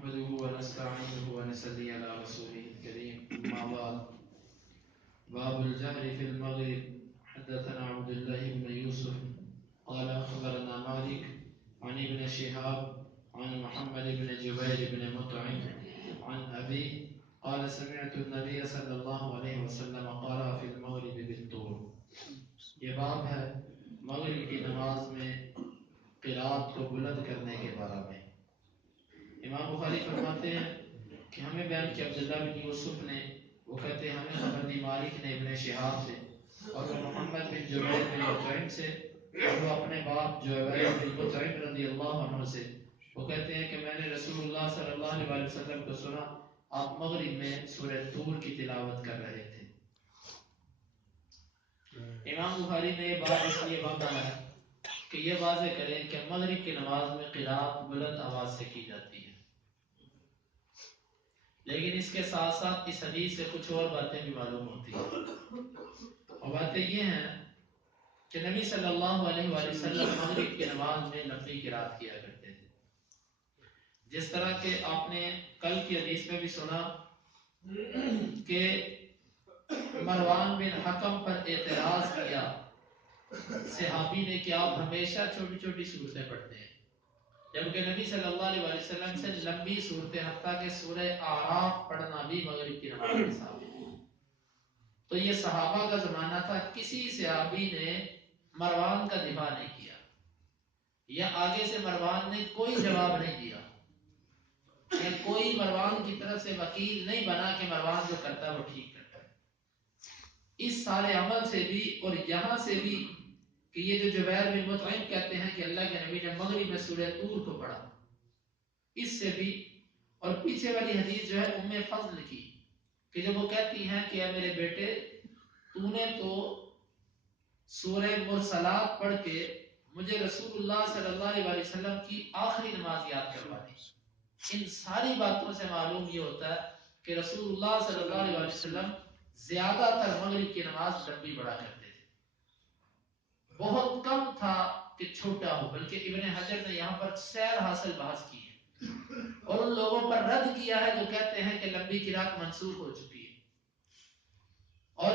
نحمده ونستعينه ونصلي على رسوله الكريم أما بعد باب الجهر في المغرب. حدثنا عبد الله بن يوسف قال أخبرنا مالك عن ابن شهاب عن محمد بن جبير بن مطعم عن أبي قال سمعت النبي صلى الله عليه وسلم قال في المغرب بالطور. یہ باب ہے مغرب کی نماز میں قرات کو بلند کرنے کے بارے میں. امام بخاری فرماتے ہیں کہ ہمیں بیان کیا عبداللہ بن یوسف نے، وہ کہتے ہیں ہمیں خبر دی مالک نے ابن شہاب سے، اور وہ محمد بن جبیر بن مطعم سے، اور وہ اپنے باپ جبیر بن مطعم رضی اللہ عنہ سے. وہ کہتے ہیں کہ میں نے رسول اللہ صلی اللہ علیہ وسلم کو سنا آپ مغرب میں سورہ طور کی تلاوت کر رہے تھے. امام بخاری نے یہ بات اس لیے باندھا ہے کہ یہ واضح کریں کہ مغرب کی نماز میں قرات بلند آواز سے کی جاتی ہے، لیکن اس کے ساتھ ساتھ اس حدیث سے کچھ اور باتیں بھی معلوم ہوتی ہیں. اور باتیں یہ ہیں کہ نبی صلی اللہ علیہ وسلم مغرب کی نماز میں لمبی قرات کیا کرتے تھے، جس طرح کہ آپ نے کل کی حدیث میں بھی سنا کہ مروان بن حکم پر اعتراض کیا صحابی نے کہ آپ ہمیشہ چھوٹی چھوٹی صورتیں پڑھتے ہیں، جبکہ نبی صلی اللہ علیہ وسلم سے لمبی صورتیں حتیٰ کہ سورہ اعراف پڑھنا بھی مغرب کی نماز کے ساتھ. تو یہ صحابہ کا زمانہ تھا، کسی صحابی نے مروان کا دفاع نہیں کیا، یا آگے سے مروان نے کوئی جواب نہیں دیا، یا کوئی مروان کی طرف سے وکیل نہیں بنا کہ مروان جو کرتا ہے وہ ٹھیک کرتا ہے. اس سارے عمل سے بھی اور یہاں سے بھی کہ یہ جو جبیر بن مطعم کہتے ہیں کہ اللہ کے نبی نے مغرب میں سورہ طور کو پڑھا، اس سے بھی، اور پیچھے والی حدیث جو ہے ام فضل کی کہ جب وہ کہتی ہیں کہ اے میرے بیٹے تو نے تو سورہ مرسلات پڑھ کے مجھے رسول اللہ صلی اللہ علیہ وسلم کی آخری نماز یاد کروا دی. ان ساری باتوں سے معلوم یہ ہوتا ہے کہ رسول اللہ صلی اللہ علیہ وسلم زیادہ تر مغرب کی نماز لمبی بڑھا کرتے تھے، بہت کم تھا کہ چھوٹا ہو. بلکہ ابن حجر نے یہاں پر سیر حاصل بحث کی ہے اور ان لوگوں پر رد کیا ہے جو کہتے ہیں کہ لمبی قرات منسوخ ہو چکی ہے. اور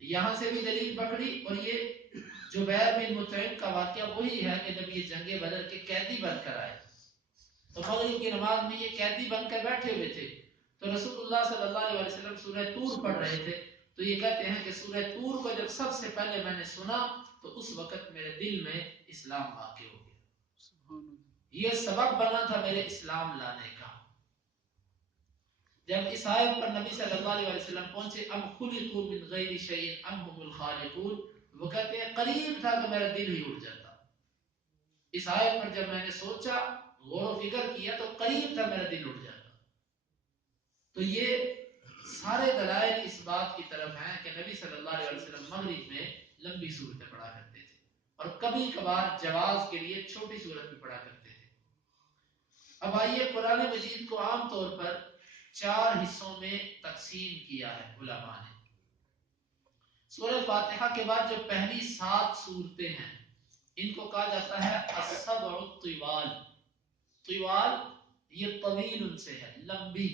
یہاں سے بھی دلیل پکڑی، اور یہ جبیر بن مطعم کا واقعہ وہی ہے کہ جب یہ جنگ بدر کے قیدی بن کر آئے تو مغرب کی نماز میں یہ قیدی بن کر بیٹھے ہوئے تھے، تو رسول اللہ صلی اللہ علیہ وسلم سورہ طور پڑھ رہے تھے. تو یہ کہتے ہیں کہ سورہ طور کو جب سب سے پہلے میں نے سنا تو اس وقت میرے دل میں اسلام واقع ہو گیا، یہ سبب بنا تھا میرے اسلام لانے کا. جب اس آیت پر نبی صلی اللہ علیہ وسلم پہنچے ام خلقوا من غیر شیء ام هم الخالقون، وہ کہتے ہیں قریب تھا کہ میرا دل ہی اٹھ جاتا. اس آیت پر جب میں نے سوچا، غور و فکر کیا تو قریب تھا میرا دل اٹھ جاتا. تو یہ سارے دلائل اس بات کی طرف ہیں کہ نبی صلی اللہ علیہ وسلم مغرب میں لمبی صورتیں پڑھا کرتے تھے، اور کبھی کبھار جواز کے لیے چھوٹی صورت بھی پڑھا کرتے تھے. اب آئیے، قرآن مجید کو عام طور پر 4 حصوں میں تقسیم کیا ہے علماء نے. سورہ فاتحہ کے بعد جو پہلی 7 صورتیں ہیں ان کو کہا جاتا ہے السبع الطوال. طوال یہ طویل ان سے ہے، لمبی،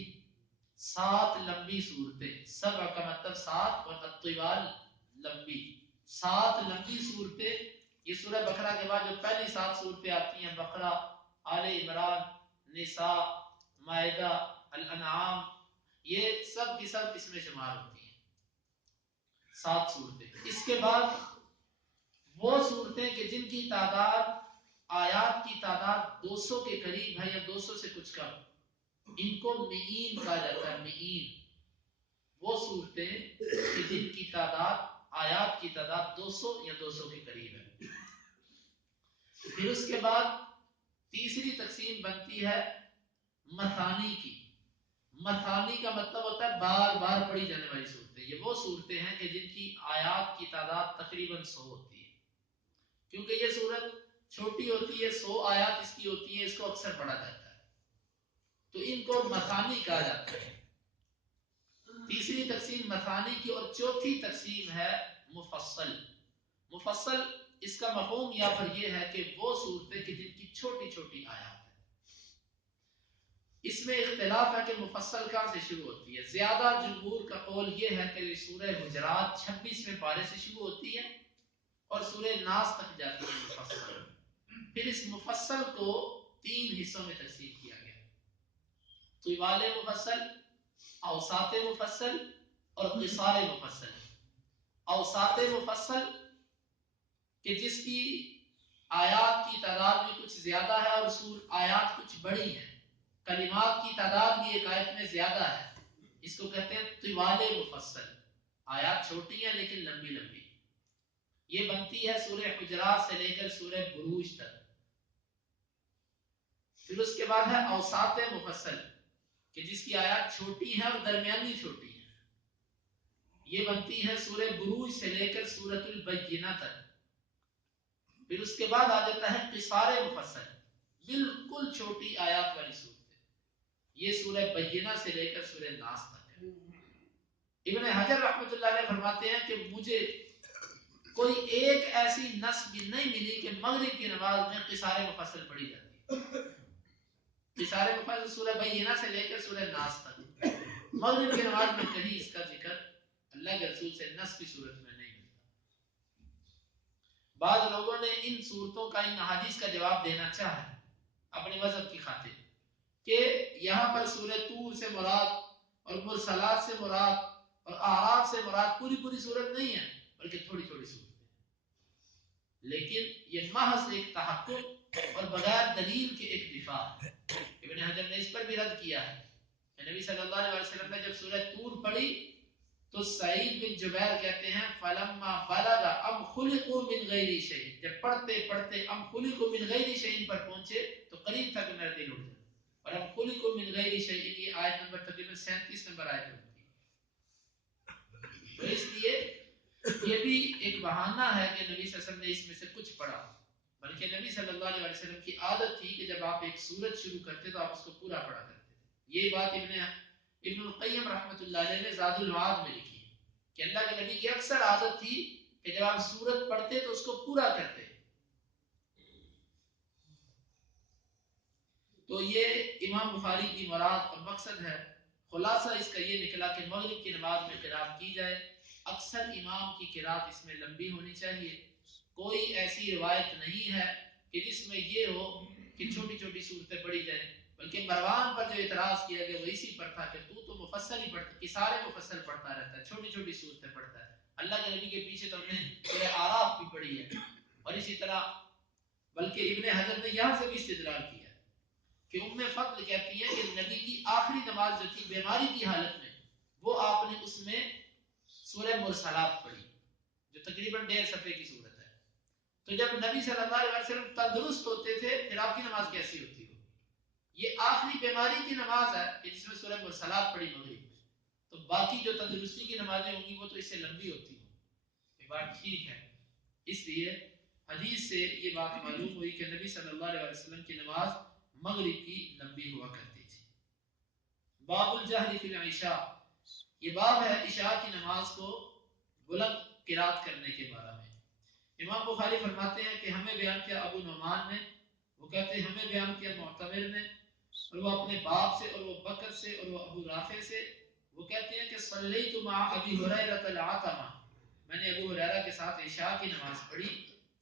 7 لمبی صورتیں. سبع کا مطلب 7 اور الطوال لمبی، 7 لمبی صورتیں. یہ سورہ بقرہ کے بعد جو پہلی 7 صورتیں آتی ہیں، بقرہ، آل عمران، نساء، مائدہ، الانعام، یہ سب کی سب اس میں شمار ہوتی ہیں، 7 صورتیں. اس کے بعد وہ صورتیں کہ جن کی تعداد، آیات کی تعداد 200 کے قریب ہے یا 200 سے کچھ کم، ان کو مئین کہا جاتا ہے. مئین وہ صورتیں کہ جن کی تعداد، آیات کی تعداد 200 یا 200 کے قریب ہے. پھر اس کے بعد تیسری تقسیم بنتی ہے مثانی کی. مثانی کا مطلب ہوتا ہے بار بار پڑھی جانے والی صورتیں. یہ وہ صورتیں ہیں کہ جن کی آیات کی تعداد تقریباً 100 ہوتی ہے. کیونکہ یہ صورت چھوٹی ہوتی ہے، 100 آیات اس کی ہوتی ہیں، اس کو اکثر پڑھا جاتا ہے، تو ان کو مثانی کہا جاتا ہے. تیسری تقسیم مثانی کی. اور چوتھی تقسیم ہے مفصل. مفصل اس کا مفہوم یہاں پر یہ ہے کہ وہ صورتیں کہ جن کی چھوٹی چھوٹی آیات ہیں. اس میں اختلاف ہے کہ مفصل کہاں سے شروع ہوتی ہے. زیادہ جمہور کا قول یہ ہے کہ سورہ حجرات 26ویں پارے سے شروع ہوتی ہے اور سورہ ناس تک جاتی ہے مفصل. پھر اس مفصل کو 3 حصوں میں تقسیم کیا گیا: طوال مفصل، اوساط مفصل اور قصار مفصل. اوساط مفصل کہ جس کی آیات کی تعداد بھی کچھ زیادہ ہے اور آیات کچھ بڑی ہیں، کلمات کی تعداد بھی ایک آیت میں زیادہ ہے، اس کو کہتے ہیں طوال مفصل. آیات چھوٹی ہیں لیکن لمبی لمبی. یہ بنتی ہے سورہ حجرات سے لے کر سورہ بروج تک. پھر اس کے بعد ہے اوساط مفصل کہ جس کی آیات چھوٹی ہیں اور درمیانی چھوٹی ہیں. یہ بنتی ہے سورہ بروج سے لے کر سورۃ البینہ تک. پھر اس کے بعد آ جاتا ہے قصار مفصل، بالکل چھوٹی آیات والی صورت. یہ سورہ بینہ سے لے کر سورہ ناس تک ہے. ابن حجر رحمۃ اللہ علیہ فرماتے ہیں کہ مجھے کوئی ایک ایسی نص بھی نہیں ملی کہ مغرب کی نماز میں قصار مفصل پڑھی جاتی ہے. قصار مفصل سورہ بینہ سے لے کر سورہ ناس تک. مغرب کی نماز میں کہیں اس کا ذکر اللہ کے رسول سے نص کی صورت میں نہیں ملتا. بعض لوگوں نے ان صورتوں کا، ان احادیث کا جواب دینا چاہا اپنے مذہب کی خاطر کہ یہاں پر سورہ طور سے مراد اور مرسلات سے مراد اور اعراف سے مراد پوری پوری صورت نہیں ہے بلکہ تھوڑی تھوڑی صورت ہے. لیکن یہ محض ایک تحقق اور بغیر دلیل کے ایک دفاع ہے. ابن حجر نے اس پر بھی رد کیا ہے کہ نبی صلی اللہ علیہ وسلم نے جب سورہ طور پڑھی تو سعید بن جبیر کہتے ہیں فلما بلغ ام خلقوا من غیر شیء، جب پڑھتے پڑھتے ام خلقوا من غیر شیء پر پہنچے تو قریب تھا کہ میرا دل اٹھ جائے. اور ام خلقوا من غیر شیء کی آیت نمبر تقریباً 37 نمبر آیت ہوتی ہے. تو اس لیے یہ بھی ایک بہانہ ہے کہ نبی صلی اللہ علیہ وسلم نے اس میں سے کچھ پڑھا، بلکہ نبی صلی اللہ علیہ وسلم کی عادت تھی کہ جب آپ ایک سورت شروع کرتے تو آپ اس کو پورا پڑھا کرتے. یہ بات ابن القیم رحمۃ اللہ علیہ نے زاد المعاد میں لکھی ہے کہ اللہ کے نبی کی اکثر عادت تھی کہ جب آپ سورت پڑھتے تو اس کو پورا کرتے. تو یہ امام بخاری کی مراد اور مقصد ہے. خلاصہ اس کا یہ نکلا کہ مغرب کی نماز میں قرات کی جائے. اکثر امام کی قرات اس میں لمبی ہونی چاہیے. کوئی ایسی روایت نہیں ہے کہ جس میں یہ ہو کہ چھوٹی چھوٹی صورتیں پڑھی جائیں، بلکہ مروان پر جو اعتراض کیا گیا وہ اسی پر تھا کہ تو مفصل ہی پڑھتا، قصار مفصل پڑھتا رہتا ہے، چھوٹی چھوٹی صورتیں پڑھتا ہے. اللہ کے نبی کے پیچھے تو ہم نے سورہ آراف بھی پڑھی ہے. اور اسی طرح بلکہ ابن حجر نے یہاں سے بھی استدلال کیا کہ ام فضل کہتی ہے کہ نبی کی آخری نماز جو تھی بیماری کی حالت میں، وہ آپ نے اس میں سورہ مرسلات پڑھی جو تقریباً 1.5 صفحے کی صورت ہے. تو جب نبی صلی اللہ علیہ وسلم تندرست ہوتے تھے پھر آپ کی نماز کیسی ہوتی ہو؟ یہ آخری بیماری کی نماز ہے کہ جس میں سورہ مرسلات پڑھی مغرب میں. تو باقی جو تندرستی کی نمازیں ہوں گی وہ تو اس سے لمبی ہوتی ہوں. یہ بات ٹھیک ہے. اس لیے حدیث سے یہ بات معلوم ہوئی کہ نبی صلی اللہ علیہ وسلم کی نماز مغرب کی لمبی ہوا کرتی تھی. باب الجہر فی العشاء، یہ باب ہے عشاء کی نماز کو بلند قرات کرنے کے بارے میں. امام بخاری فرماتے ہیں کہ ہمیں بیان کیا ابو نعمان نے، وہ کہتے ہیں ہمیں بیان کیا معتمر نے، اور وہ اپنے باپ سے اور وہ بکر سے اور وہ ابو رافع سے. وہ کہتے ہیں کہ صلیت مع ابی ہریرہ العتمہ، میں نے ابو ہریرہ کے ساتھ عشاء کی نماز پڑھی.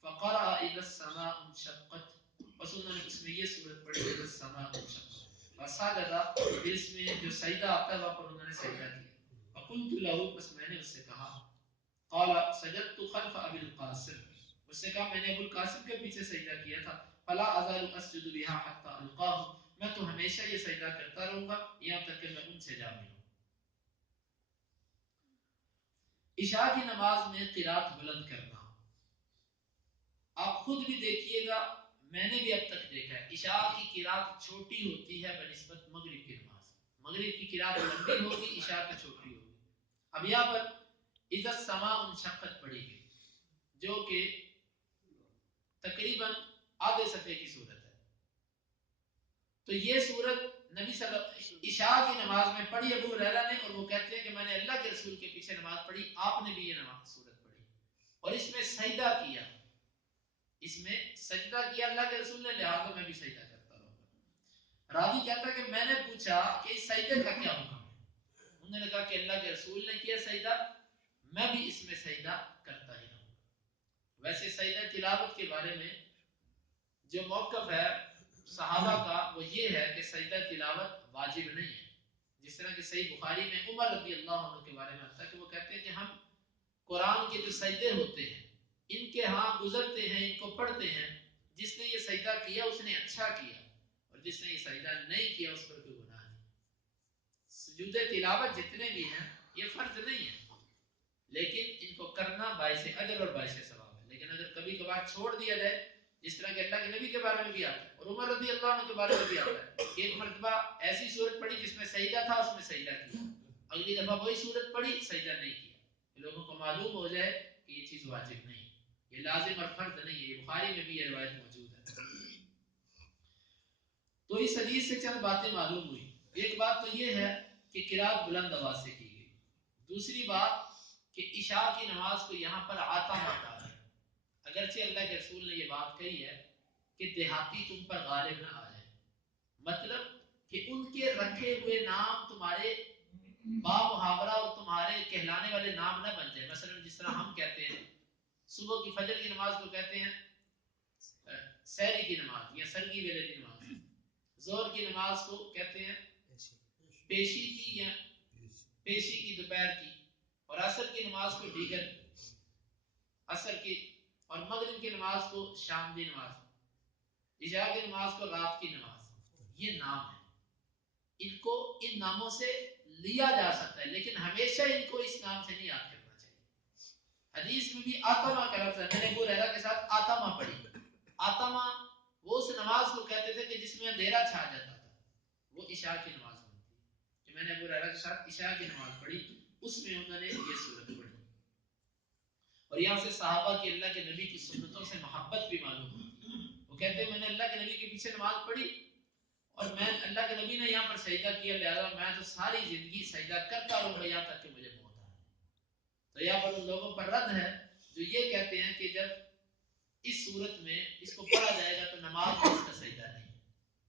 فقرأ اذا السماء انشقت، بس انہوں نے اس میں یہ سورت پڑھی اذا السماء انشقت. فسجد، پھر اس میں جو سجدہ آتا ہے وہاں پر انہوں نے سجدہ کیا. فقلت له، بس میں نے اس سے کہا، قال سجدت خلف ابی القاسم، اس سے کہا میں نے ابو القاسم کے پیچھے سجدہ کیا تھا. فلا ازال اسجد بها حتى القاه، میں تو ہمیشہ یہ سجدہ کرتا رہوں گا یہاں تک کہ میں ان سے جا ملوں. عشاء کی نماز میں قرات بلند کرنا، آپ خود بھی دیکھیے گا، میں نے بھی اب تک دیکھا ہے عشاء کی قرات چھوٹی ہوتی ہے بنسبت مغرب کی نماز. مغرب کی قرات لمبی ہوگی، عشاء کی چھوٹی ہوگی. اب یہاں پر اذا السماء انشقت پڑھی گئی جو کہ تقریباً آدھے صفحے کی صورت ہے. تو یہ صورت نبی صلی اللہ عشاء کی نماز میں پڑھی ابو ہریرہ نے، اور وہ کہتے ہیں کہ میں نے اللہ کے رسول کے پیچھے نماز پڑھی، آپ نے بھی یہ نماز صورت پڑھی اور اس میں سجدہ کیا. اس میں سجدہ کیا اللہ کے رسول نے، لہٰذا میں بھی سجدہ کرتا رہوں گا. راوی کہتا ہے کہ میں نے پوچھا کہ اس سجدے کا کیا حکم ہے؟ انہوں نے کہا کہ اللہ کے رسول نے کیا سجدہ، میں بھی اس میں سجدہ کرتا ہی رہوں گا۔ ویسے سجدہ تلاوت کے بارے میں جو موقف ہے صحابہ کا وہ یہ ہے کہ سجدہ تلاوت واجب نہیں ہے، جس طرح کہ صحیح بخاری میں عمر رضی اللہ عنہ کے بارے میں آتا ہے کہ وہ کہتے ہیں کہ ہم قرآن کے جو سجدے ہوتے ہیں ان کے ہاں گزرتے ہیں، ان کو پڑھتے ہیں، جس نے یہ سجدہ کیا اس نے اچھا کیا، اور جس نے یہ سجدہ نہیں کیا اس پر کوئی گناہ نہیں۔ سجود تلاوت جتنے بھی ہیں یہ فرض نہیں ہے، لیکن ان کو کرنا باعث اجر اور باعث ثواب ہے۔ لیکن اگر کبھی کبھار چھوڑ دیا جائے، جس طرح کہ اللہ کے نبی کے بارے میں بھی آتا ہے اور عمر رضی اللہ عنہ کے بارے میں بھی آتا ہے کہ ایک مرتبہ ایسی صورت پڑی جس میں سجدہ تھا، اس میں سجدہ کیا، اگلی دفعہ وہی صورت پڑی سجدہ نہیں کیا، کہ لوگوں کو معلوم ہو جائے کہ یہ چیز واجب نہیں، یہ لازم اور فرض نہیں ہے۔ یہ بخاری میں بھی یہ روایت موجود ہے۔ تو اس حدیث سے چند باتیں معلوم ہوئی۔ ایک بات تو یہ ہے کہ قرات بلند آواز سے کی گئی، دوسری بات کہ عشاء کی نماز کو یہاں پر عتمہ کہا ہے، اگرچہ اللہ کے رسول نے یہ بات کہی ہے کہ دیہاتی تم پر غالب نہ آ جائے، مطلب کہ ان کے رکھے ہوئے نام تمہارے با محاورہ اور تمہارے کہلانے والے نام نہ بن جائے۔ مثلا جس طرح ہم کہتے ہیں صبح کی فجر کی نماز کو کہتے ہیں سحری کی نماز یا سرگی ویلے کی نماز، ظہر کی نماز کو کہتے ہیں پیشی کی یا پیشی کی دوپہر کی، اور عصر کی نماز کو دیگر عصر کی، اور مغرب کی نماز کو شام کی نماز، عشاء کی نماز کو رات کی نماز۔ یہ نام ہے، ان کو ان ناموں سے لیا جا سکتا ہے، لیکن ہمیشہ ان کو اس نام سے نہیں یاد کرنا چاہیے۔ حدیث میں بھی آتما کا لفظ ہے، میں نے ابو ہریرہ کے ساتھ آتما پڑھی۔ آتما وہ اس نماز کو کہتے تھے کہ جس میں اندھیرا چھا جاتا تھا، وہ عشاء کی نماز بنتی ہے کہ میں نے ابو ہریرہ کے ساتھ عشاء کی نماز پڑھی، اس میں انہوں نے یہ صورت پڑھی۔ اور یہاں سے صحابہ کی اللہ کے نبی کی سنتوں سے محبت بھی معلوم ہوتی ہے۔ وہ کہتے ہیں میں نے اللہ کے نبی کے پیچھے نماز پڑھی اور میں اللہ کے نبی نے یہاں پر سجدہ کیا، لہذا میں تو ساری زندگی سجدہ کرتا رہوں گا یہاں تک کہ مجھے موت آئے۔ تو یہاں پر ان لوگوں پر رد ہے جو یہ کہتے ہیں کہ جب اس صورت میں اس کو پڑھا جائے گا تو نماز میں اس کا سجدہ نہیں ہے،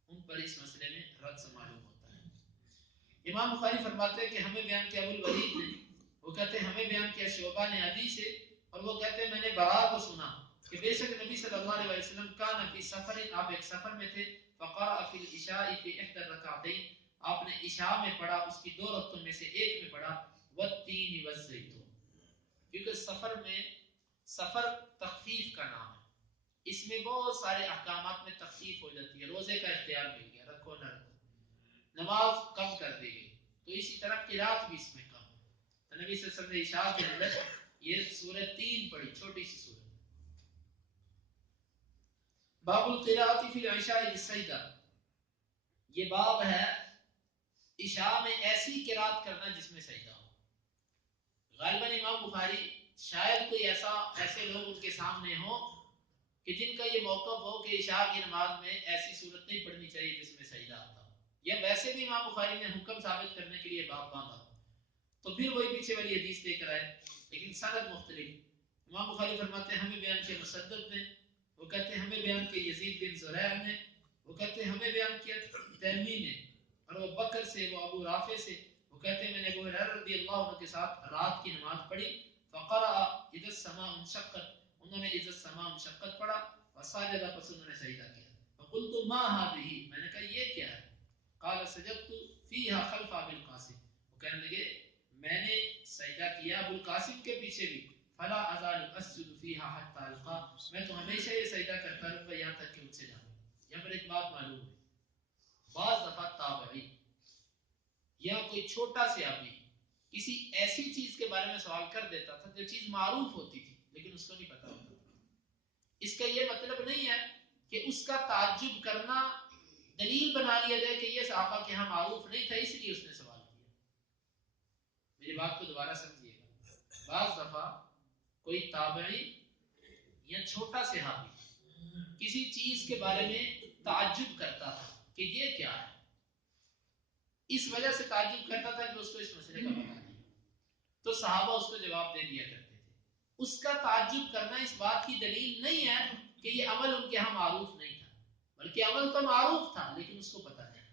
ان پر اس مسئلے میں رد سے معلوم ہوتا ہے۔ امام بخاری فرماتے ہیں کہ ہمیں بیان کیا ابو الولید نے، وہ کہتے ہیں ہمیں بیان کیا شعبہ نے حدیث سے، اور وہ کہتے ہیں میں نے برا کو سنا کہ بے شک نبی صلی اللہ علیہ وسلم کان فی سفر، آپ ایک سفر میں تھے، فقرأ فی العشاء فی احدى الرکعتین، آپ نے عشاء میں پڑھا اس کی 2 رکعتوں میں سے ایک میں پڑھا والتین والزیتون، کیونکہ سفر میں، سفر تخفیف کا نام ہے، اس میں بہت سارے احکامات میں تخفیف ہو جاتی ہے، روزے کا اختیار مل گیا، رکھو نہ رکھو، نماز کم کر دی گئی، تو اسی طرح قرات بھی اس میں کم ہے۔ تو نبی صلی اللہ علیہ وسلم نے عشاء کے اندر یہ سورۃ 3 پڑھی، چھوٹی سی سورت۔ باب القراءۃ فی العشاء بالسجدہ، یہ باب ہے عشاء میں ایسی قرات کرنا جس میں سجدہ ہو۔ غالباً امام بخاری شاید کوئی ایسے لوگ ان کے سامنے ہوں کہ جن کا یہ موقف ہو کہ عشاء کی نماز میں ایسی صورت نہیں پڑھنی چاہیے جس میں سجدہ آتا ہو، یا ویسے بھی امام بخاری نے حکم ثابت کرنے کے لیے باب باندھا ہو، تو پھر وہی پیچھے والی حدیث لے کر آئے، لیکن سند مختلف۔ امام بخاری فرماتے ہیں ہمیں بیان کیا مسدد نے، وہ کہتے ہیں ہمیں بیان کیا یزید بن زریع نے، وہ کہتے ہیں ہمیں بیان کیا تیمی نے، اور وہ بکر سے، وہ ابو رافع سے، وہ کہتے ہیں میں نے ابو ہریرہ رضی اللہ عنہ کے ساتھ رات کی نماز پڑھی، فقرأ اذا السماء انشقت، انہوں نے اذا السماء انشقت پڑھا، وسجد، پس انہوں نے سجدہ کیا، فقلت ما هذه، میں نے کہا یہ کیا ہے، قال سجدت فيها خلف ابي القاسم، وہ کہنے لگے میں نے سجدہ کیا ابو القاسم کے پیچھے بھی، فلا ازال اسجد فيها حتى القى، میں تو ہمیشہ یہ سجدہ کرتا رہوں گا یہاں تک کہ ان سے جاؤں۔ یہاں پر ایک بات معلوم ہے، بعض دفعہ تابعی یا کوئی چھوٹا صحابی کسی ایسی چیز کے بارے میں سوال کر دیتا تھا جو چیز معروف ہوتی تھی لیکن اس کو نہیں پتا ہوتا تھا، اس کا یہ مطلب نہیں ہے کہ اس کا تعجب کرنا دلیل بنا لیا جائے کہ یہ صحابہ کے ہاں معروف نہیں تھا اس لیے اس نے سوال کیا۔ میری بات کو دوبارہ سمجھیے گا، بعض دفعہ کوئی تابعی یا چھوٹا صحابی کسی چیز کے بارے میں تعجب کرتا تھا کہ یہ کیا ہے، اس وجہ سے تعجب کرتا تھا کہ اس کو اس مسئلے کا پتہ نہیں، تو صحابہ اس کو جواب دے دیا کرتے تھے۔ اس کا تعجب کرنا اس بات کی دلیل نہیں ہے کہ یہ عمل ان کے ہاں معروف نہیں تھا، بلکہ عمل تو معروف تھا لیکن اس کو پتہ نہیں۔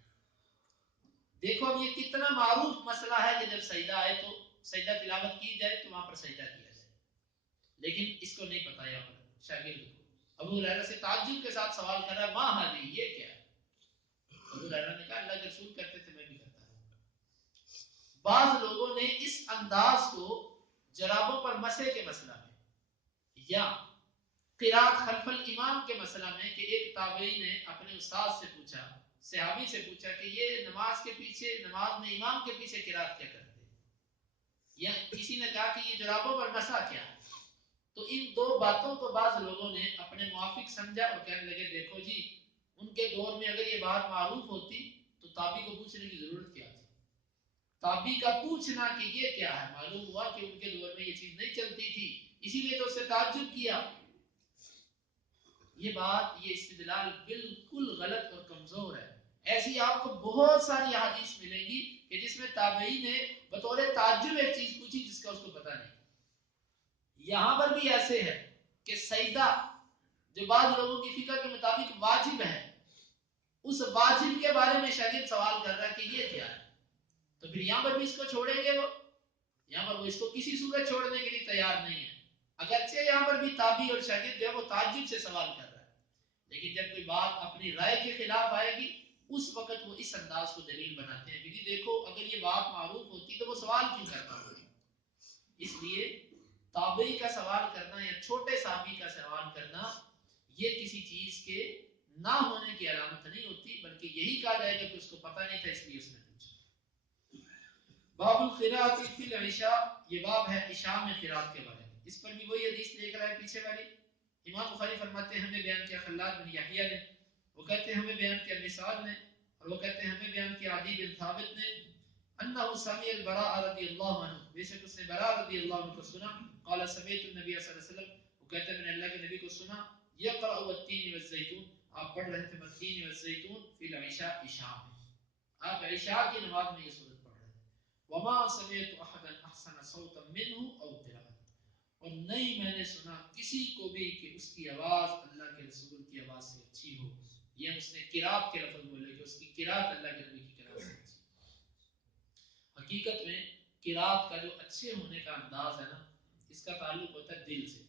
دیکھو اب یہ کتنا معروف مسئلہ ہے کہ جب سجدہ آئے تو سجدہ تلاوت کی جائے تو وہاں پر سجدہ کیا جائے، لیکن اس کو نہیں پتا یہاں پر شاگرد کو ابو ہریرہ سے تعجب کے ساتھ سوال کر رہا ہے ماں حالی یہ کیا ہے؟ ابو ہریرہ نے کہا اللہ کے رسول کرتے تھے میں بھی کرتا رہوں گا۔ بعض لوگوں نے اس انداز کو جرابوں پر مسح کے مسئلہ میں یا قرات خلف الامام کے مسئلہ میں کہ ایک تابعی نے اپنے استاد سے پوچھا، صحابی سے پوچھا کہ یہ نماز کے پیچھے، نماز میں امام کے پیچھے قرات کیا کرتے ہیں، یا کسی نے کہا کہ یہ جرابوں پر مسح کیا ہے، تو ان دو باتوں کو بعض لوگوں نے اپنے موافق سمجھا اور کہنے لگے دیکھو جی ان کے دور میں اگر یہ بات معروف ہوتی تو تابعی کو پوچھنے کی ضرورت کیا تھی، تابعی کا پوچھنا کہ یہ کیا ہے، معلوم ہوا کہ ان کے دور میں یہ چیز نہیں چلتی تھی اسی لیے تو اس سے تعجب کیا۔ یہ بات، یہ استدلال بالکل غلط اور کمزور ہے۔ ایسی آپ کو بہت ساری احادیث ملیں گی کہ جس میں تابعی نے بطور تعجب ایک چیز پوچھی جس کا اس کو پتہ نہیں۔ یہاں پر بھی ایسے ہے کہ سجدہ جو بعض لوگوں کی فکر کے مطابق واجب ہے، اس واجب کے بارے میں شاگرد سوال کر رہا ہے کہ یہ کیا ہے، تو پھر یہاں پر بھی اس کو چھوڑیں گے وہ؟ یہاں پر وہ اس کو کسی صورت چھوڑنے کے لیے تیار نہیں ہے، اگرچہ یہاں پر بھی تابعی اور شاگرد جو ہے وہ تعجب سے سوال کر رہا ہے، لیکن جب کوئی بات اپنی رائے کے خلاف آئے گی اس وقت وہ اس انداز کو دلیل بناتے ہیں کہ جی دیکھو اگر یہ بات معروف ہوتی تو وہ سوال کیوں کرتا ہوگا۔ اس لیے تابعی کا سوال کرنا یا چھوٹے صحابی کا سوال کرنا یہ کسی چیز کے نہ ہونے کی علامت نہیں ہوتی، بلکہ یہی کہا جائے گا کہ اس کو پتہ نہیں تھا اس لیے اس نے پوچھا۔ باب القراءۃ فی العشاء، یہ باب ہے عشاء میں قراءت کے بارے میں۔ اس پر بھی وہی حدیث لے کر آئے پیچھے والی۔ امام بخاری فرماتے ہیں ہمیں بیان کیا خلاد بن یحییٰ نے، وہ کہتے ہیں ہمیں بیان کیا مثال نے، اور وہ کہتے ہیں ہمیں بیان کیا عدی بن ثابت نے، انه سمع البراء رضی اللہ عنہ، بے شک اس نے براء رضی اللہ عنہ کو سنا، قال سمعت النبي صلی اللہ علیہ وسلم، وہ کہتے ہیں میں نے اللہ کے نبی کو سنا، یقرأ والتین والزیتون، آپ پڑھ رہے تھے والتین والزیتون فی العشاء، عشاء میں، آپ عشاء کی نماز میں یہ سورت پڑھ رہے تھے، وما سمعت احدا احسن صوتا منه او قراءة، اور نہیں میں نے سنا کسی کو بھی کہ اس کی آواز اللہ کے رسول کی آواز سے اچھی ہو، یہ اس نے قرات کے لفظ بولے کہ اس کی قرات اللہ کے نبی کی قرات سے اچھی۔ حقیقت میں قرات کا جو اچھے ہونے کا انداز ہے نا، اس کا تعلق ہوتا ہے دل سے۔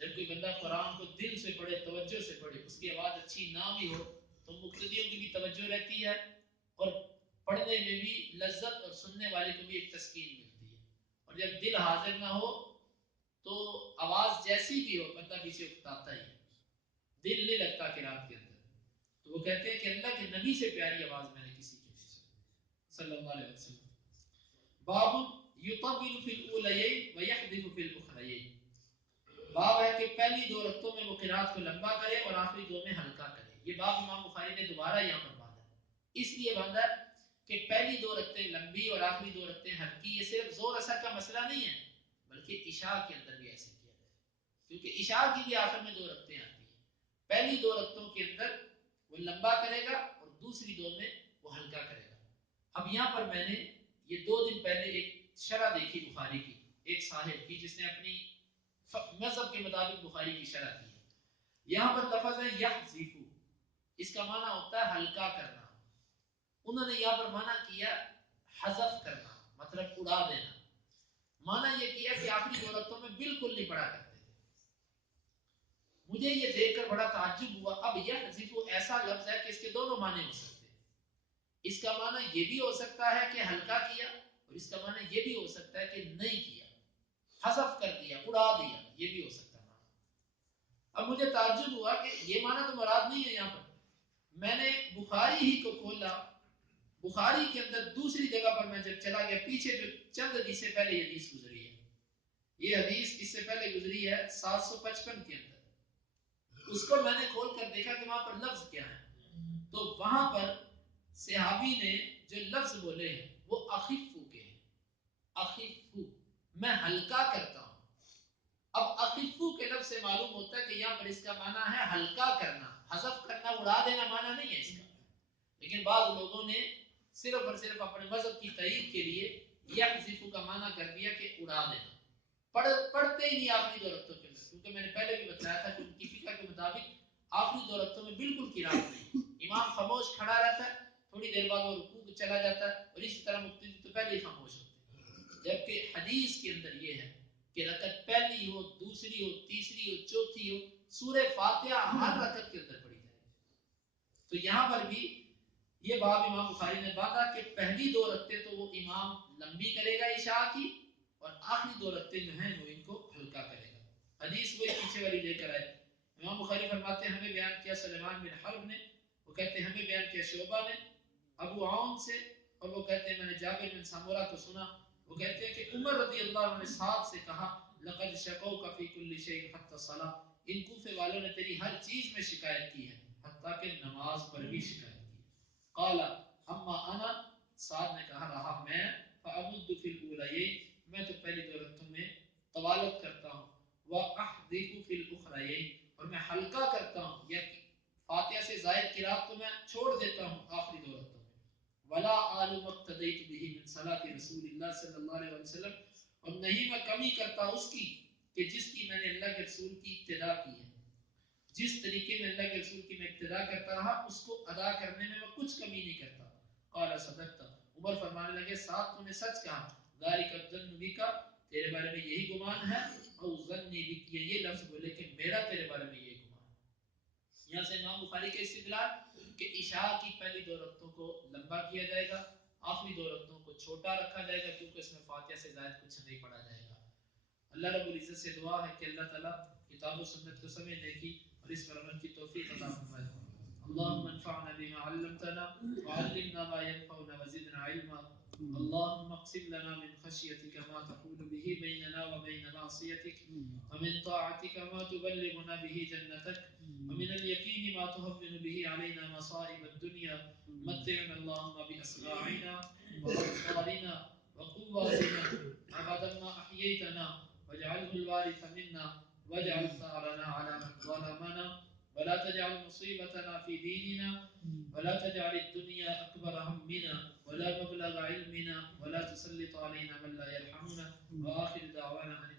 جب کوئی بندہ قرآن کو دل سے پڑھے، توجہ سے پڑھے، اس کی آواز اچھی نہ بھی ہو تو مقتدیوں کی بھی توجہ رہتی ہے اور پڑھنے میں بھی لذت اور سننے والے کو بھی ایک تسکین ملتی ہے، اور جب دل حاضر نہ ہو تو آواز جیسی بھی ہو بندہ پیچھے اکتاتا ہی ہے، دل نہیں لگتا قرات کے اندر۔ تو وہ کہتے ہیں کہ اللہ کے نبی سے پیاری آواز میں نے کسی کی نہیں سنی صلی اللہ علیہ وسلم۔ باب یطول فی الاولیین ویحذف فی الاخریین، باب ہے کہ پہلی دو رکعتوں میں وہ قرات کو لمبا کرے اور آخری دو میں ہلکا کرے۔ یہ باب امام بخاری نے دوبارہ یہاں پر باندھا، اس لیے باندھا کہ پہلی دو رکعتیں لمبی اور آخری دو رکعتیں ہلکی، یہ صرف زور اثر کا مسئلہ نہیں ہے بلکہ عشاء کے اندر بھی ایسے کیا جائے، کیونکہ عشاء کی بھی آخر میں دو رکعتیں آتی ہیں، پہلی دو رکعتوں کے اندر وہ لمبا کرے گا اور دوسری دو میں وہ ہلکا کرے گا۔ اب یہاں پر میں نے یہ 2 دن پہلے ایک شرح دیکھی بخاری کی، ایک صاحب کی جس نے اپنی مذہب کے مطابق بخاری کی شرح کی ہے، یہاں پر لفظ ہے یحذف، اس کا معنی ہوتا ہے ہلکا کرنا، انہوں نے یہاں پر معنی کیا حذف کرنا، مطلب اڑا دینا، معنی یہ کیا کہ آخری دو رکعتوں میں بالکل نہیں پڑھا کرتے تھے۔ مجھے یہ دیکھ کر بڑا تعجب ہوا، اب یحذف ایسا لفظ ہے کہ اس کے دونوں معنی ہو سکتے ہیں، اس کا معنی یہ بھی ہو سکتا ہے کہ ہلکا کیا، اور اس کا معنی یہ بھی ہو سکتا ہے کہ نہیں کیا، حذف کر دیا، اڑا دیا، یہ بھی ہو سکتا ہے معنی۔ اب مجھے تعجب ہوا کہ یہ معنی تو مراد نہیں ہے یہاں پر، میں نے بخاری ہی کو کھولا، بخاری کے اندر دوسری جگہ پر میں جب چلا گیا، پیچھے جو چند حدیث سے پہلے یہ حدیث گزری ہے، یہ حدیث اس سے پہلے گزری ہے 755 کے اندر، اس کو میں نے کھول کر دیکھا کہ وہاں پر لفظ کیا ہے، تو وہاں پر صحابی نے جو لفظ بولے ہیں وہ اخفو کے ہیں، اخفو، میں ہلکا کرتا ہوں۔ اب اخفو کے لفظ سے معلوم ہوتا ہے کہ یہاں پر اس کا معنی ہے ہلکا کرنا، حذف کرنا، اڑا دینا معنی نہیں ہے اس کا، لیکن بعض لوگوں نے صرف اور صرف اپنے مذہب کی تائید کے لیے یحذف کا معنی کر دیا کہ اڑا دینا، پڑھتے ہی نہیں آخری دو رکعتوں کے اندر، کیونکہ میں نے پہلے بھی بتایا تھا کہ ان کی فقہ کے مطابق آخری دو رکعتوں میں بالکل قرات نہیں، امام خاموش کھڑا رہتا ہے، تھوڑی دیر بعد وہ رکوع چلا جاتا ہے اور اسی طرح مبتدی تو پہلے ہی خاموش ہوتے ہیں. جبکہ حدیث کے اندر یہ ہے کہ رکعت پہلی ہو، دوسری ہو، تیسری ہو، چوتھی ہو، سورہ فاتحہ ہر رکعت کے اندر پڑھی جائے. تو یہاں پر بھی یہ باب امام بخاری نے باندھا کہ پہلی 2 رکعتیں تو وہ امام لمبی کرے گا عشاء کی، اور آخری 2 رکعتیں جو ہیں وہ ان کو ہلکا کرے گا. حدیث وہی پیچھے والی لے کر آئے. امام بخاری فرماتے ہیں ہمیں بیان کیا سلیمان بن حرب نے، وہ کہتے ہیں ہمیں بیان کیا شعبہ نے ابو عون سے، اور وہ کہتے ہیں میں نے جابر بن سمورہ کو سنا، وہ کہتے ہیں کہ عمر رضی اللہ عنہ نے سعد سے کہا لقد شکوک فی کل شیء حتی الصلاۃ، ان کوفے والوں نے تیری ہر چیز میں شکایت کی ہے حتیٰ کہ نماز پر بھی شکایت کی. قال اما انا، سعد نے کہا رہا میں، فامد فی الاولیین، میں تو پہلی 2 رکعتوں میں طوالت کرتا ہوں، واحذف فی الاخریین، اور میں ہلکا کرتا ہوں، یا فاتحہ سے زائد قرات کو میں چھوڑ دیتا ہوں آخری 2 رکعتوں میں. ولا آل مقتدیت به من صلاۃ رسول اللہ صلی اللہ علیہ وسلم، اور نہیں میں کمی کرتا اس کی کہ جس کی میں نے اللہ کے رسول کی ابتدا کی ہے. جس طریقے میں اللہ کے رسول کی میں ابتدا کرتا رہا اس کو ادا کرنے میں میں کچھ کمی نہیں کرتا. قال صدقت، عمر فرمانے لگے ساتھ تو نے سچ کہا. ذالک الظن بک، تیرے بارے میں یہی گمان ہے، او ظنی بک، یہ لفظ بولے کہ میرا تیرے بارے میں یہی گمان ہے. یہاں سے امام بخاری کا استدلال کہ عشاء کی پہلی 2 رکعتوں کو لمبا کیا جائے گا، آخری 2 رکعتوں کو چھوٹا رکھا جائے گا کیونکہ اس میں فاتحہ سے زائد کچھ نہیں پڑھا جائے گا. اللہ رب العزت سے دعا ہے کہ اللہ تعالیٰ کتاب و سنت کو سمجھنے کی اور اس پر عمل کی توفیق عطا فرمائے. اللهم انفعنا بما علمتنا وعلمنا ما ينفعنا وزدنا علما. اللهم اقسم لنا من خشيتك ما تحول به بيننا وبين معصيتك، ومن طاعتك ما تبلغنا به جنتك، ومن اليقين ما تهون به علينا مصائب الدنيا. متعنا اللهم بأسماعنا وأبصارنا وقواتنا أبدا ما أحييتنا، واجعله الوارث منا، واجعل ثارنا على من ظلمنا، ولا تجعل مصيبتنا في ديننا، ولا تجعل الدنيا أكبر همنا ولا مبلغ علمنا، ولا تسلط علينا من لا يرحمنا. وآخر دعوانا أن